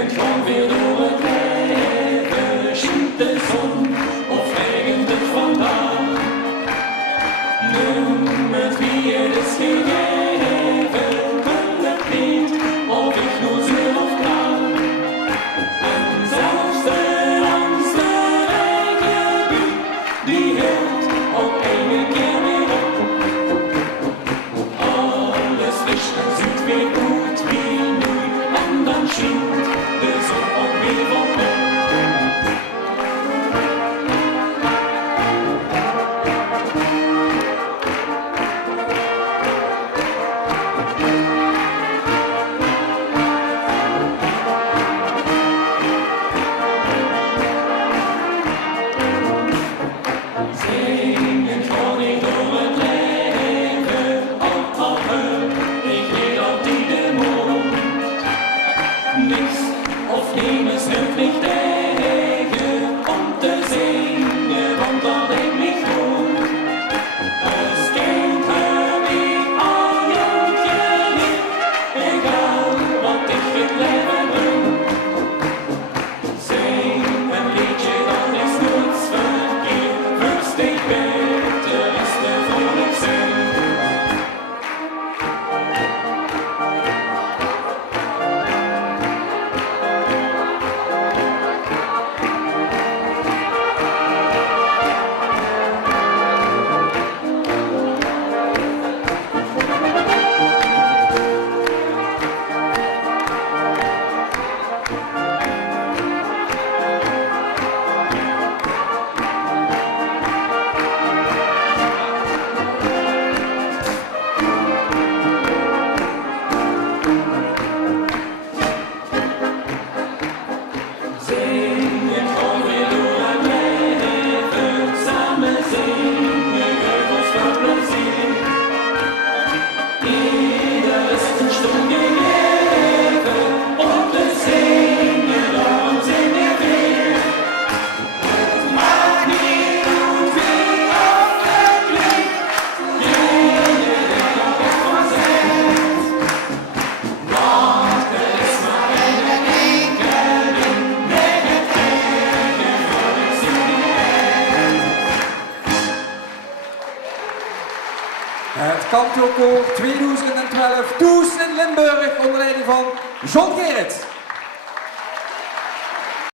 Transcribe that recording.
het gewoon weer door het leven. Schijnt de zon of regent het vandaag? Noem het wie het is gegeven, kan het niet of ik nog zul of klaar. En zelfs de langste rijke die hield op ene keer weer op. Alles licht en ziet weer goed wie nu en dan schijnt de zon ook weer volop. Cantokoor 2012 Docuz in Limburg onder leiding van Marco Gerits.